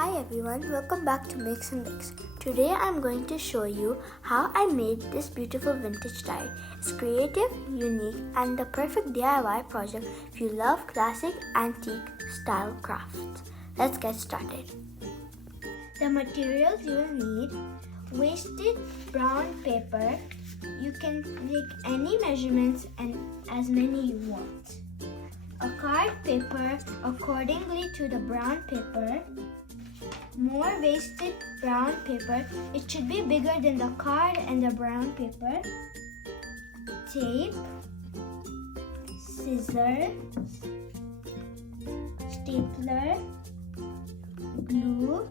Hi everyone, welcome back to Makes and Bakes. Today I'm going to show you how I made this beautiful vintage diary. It's creative, unique, and the perfect DIY project if you love classic antique style crafts. Let's get started. The materials you will need: wasted brown paper. You can take any measurements and as many you want. A card paper accordingly to the brown paper. More wasted brown paper. It should be bigger than the card and the brown paper. Tape, scissors, stapler, glue,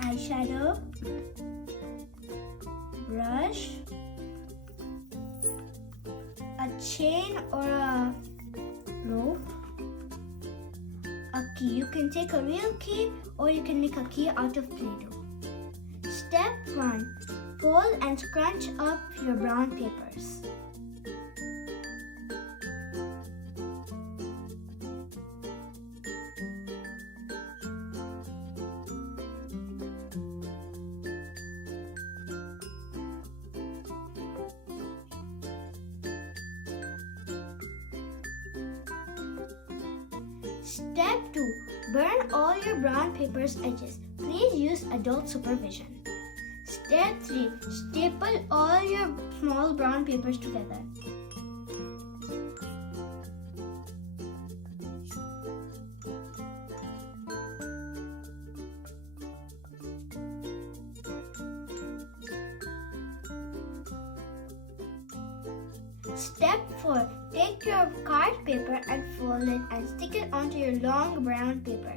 eyeshadow, brush, a chain or a rope, a key. You can take a real key or you can make a key out of Play-Doh. Step 1. Fold and scrunch up your brown papers. Step 2. Burn all your brown paper's edges. Please use adult supervision. Step 3. Staple all your small brown papers together. Step 4. Take your card paper and fold it and stick it onto your long brown paper.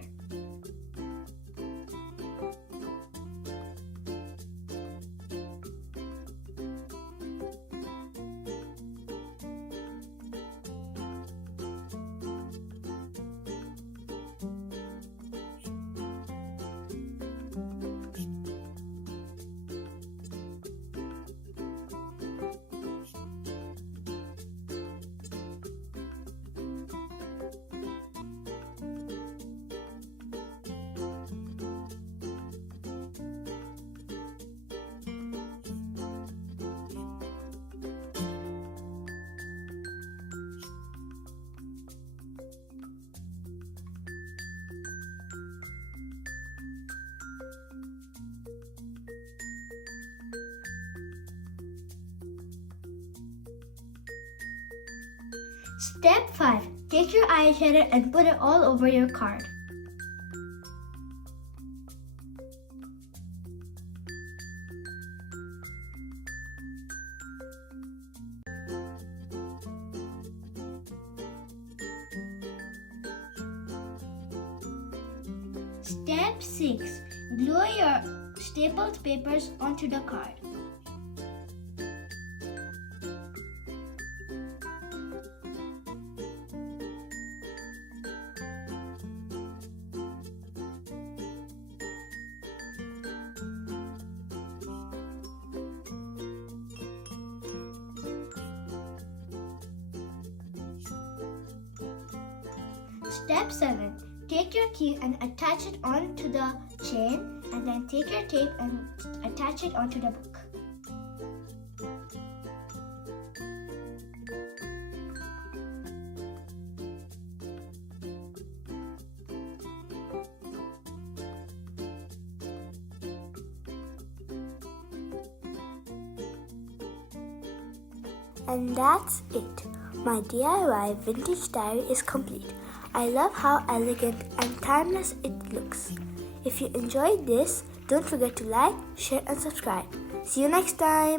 Step 5. Take your eyeshadow and put it all over your card. Step 6. Glue your stapled papers onto the card. Step 7. Take your key and attach it onto the chain, and then take your tape and attach it onto the book. And that's it. My DIY vintage diary is complete. I love how elegant and timeless it looks. If you enjoyed this, don't forget to like, share and subscribe. See you next time!